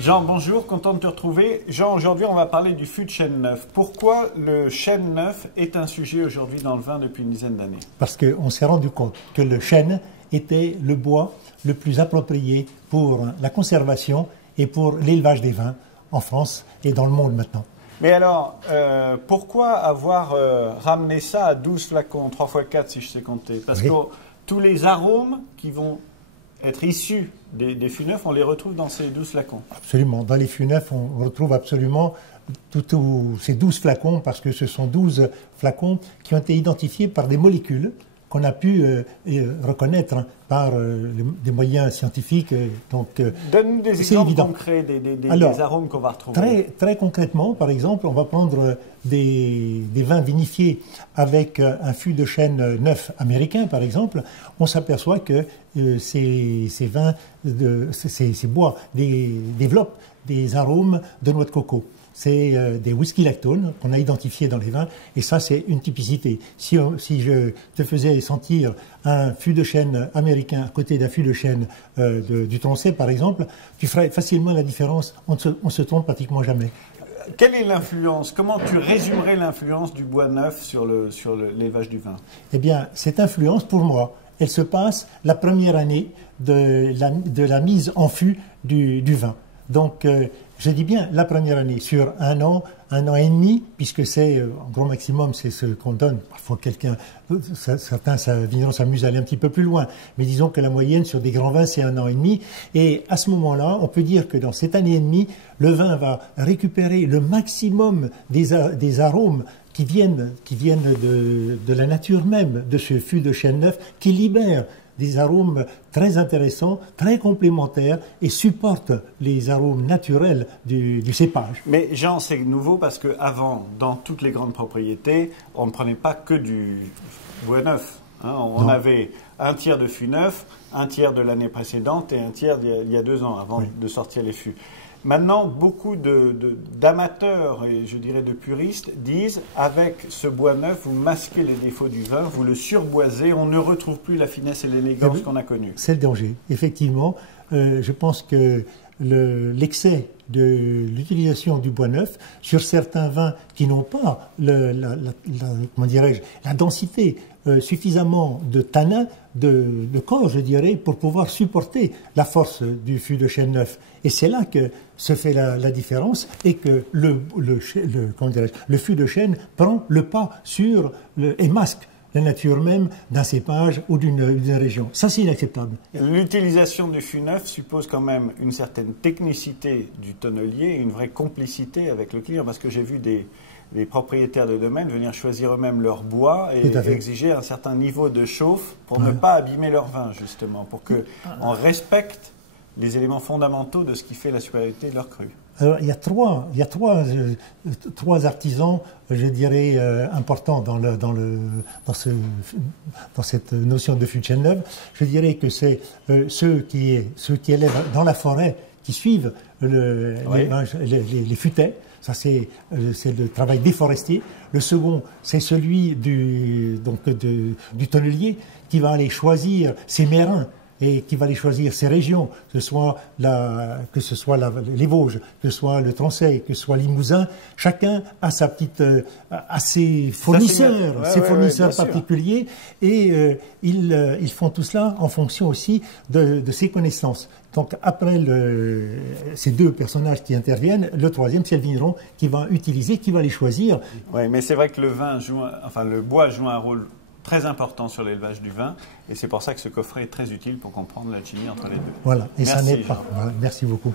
Jean, bonjour, content de te retrouver. Jean, aujourd'hui, on va parler du fût de chêne neuf. Pourquoi le chêne neuf est un sujet aujourd'hui dans le vin depuis une dizaine d'années? Parce qu'on s'est rendu compte que le chêne était le bois le plus approprié pour la conservation et pour l'élevage des vins en France et dans le monde maintenant. Mais alors, pourquoi avoir ramené ça à 12 flacons, 3 x 4 si je sais compter? Parce que tous les arômes qui vont être issus des fûts neufs, on les retrouve dans ces 12 flacons. Absolument. Dans les fûts neufs, on retrouve absolument tous ces 12 flacons, parce que ce sont 12 flacons qui ont été identifiés par des molécules qu'on a pu reconnaître par des moyens scientifiques. Donne-nous des exemples concrets des arômes qu'on va retrouver. Très concrètement, par exemple, on va prendre des vins vinifiés avec un fût de chêne neuf américain, par exemple. On s'aperçoit que ces bois développent des arômes de noix de coco. C'est des whisky lactones qu'on a identifiés dans les vins, et ça, c'est une typicité. Si je te faisais sentir un fût de chêne américain à côté d'un fût de chêne du Tronchet, par exemple, tu ferais facilement la différence. On ne se trompe pratiquement jamais. Quelle est l'influence? Comment tu résumerais l'influence du bois neuf sur l'élevage du vin? Eh bien, cette influence, pour moi, elle se passe la première année de la mise en fût du vin. Donc, je dis bien la première année, sur un an et demi, puisque c'est, en gros maximum, c'est ce qu'on donne. Parfois, certains vignerons s'amusent à aller un petit peu plus loin, mais disons que la moyenne sur des grands vins, c'est 1 an et demi. Et à ce moment-là, on peut dire que dans cette année et demie, le vin va récupérer le maximum des arômes qui viennent de la nature même de ce fût de chêne neuf, qui libère des arômes très intéressants, très complémentaires, et supportent les arômes naturels du cépage. Mais Jean, c'est nouveau parce qu'avant, dans toutes les grandes propriétés, on ne prenait pas que du bois neuf. Hein. On avait un tiers de fût neuf, un tiers de l'année précédente et un tiers il y a 2 ans avant de sortir les fûts. Maintenant, beaucoup d'amateurs et je dirais de puristes disent avec ce bois neuf, vous masquez les défauts du vin, vous le surboisez, on ne retrouve plus la finesse et l'élégance qu'on a connue. C'est le danger. Effectivement, je pense que l'excès de l'utilisation du bois neuf sur certains vins qui n'ont pas comment dirais-je, la densité suffisamment de tanin, de corps, je dirais, pour pouvoir supporter la force du fût de chêne neuf. Et c'est là que se fait la différence, et que le fût de chêne prend le pas et masque la nature même d'un cépage ou d'une région. Ça, c'est inacceptable. L'utilisation du fût neuf suppose quand même une certaine technicité du tonnelier, une vraie complicité avec le client, parce que j'ai vu des propriétaires de domaines venir choisir eux-mêmes leur bois et exiger un certain niveau de chauffe pour ne pas abîmer leur vin, justement, pour qu'on respecte les éléments fondamentaux de ce qui fait la supériorité de leur cru. Alors, il y a trois artisans, je dirais, importants dans cette notion de fût de chêne neuf. Je dirais que c'est ceux qui élèvent dans la forêt, qui suivent les futaies. Ça, c'est le travail des forestiers. Le second, c'est celui du tonnelier qui va aller choisir ses mérins et qui va aller choisir ses régions, que ce soit les Vosges, que ce soit le Tronchet, que ce soit Limousin. Chacun a ses fournisseurs, particuliers, et ils font tout cela en fonction aussi de ses connaissances. Donc après ces 2 personnages qui interviennent, le troisième, c'est le vigneron qui va les choisir. Oui, mais c'est vrai que le bois joue un rôle très important sur l'élevage du vin, et c'est pour ça que ce coffret est très utile pour comprendre l'alchimie entre les deux. Voilà, et merci, ça n'est pas. Voilà, merci beaucoup.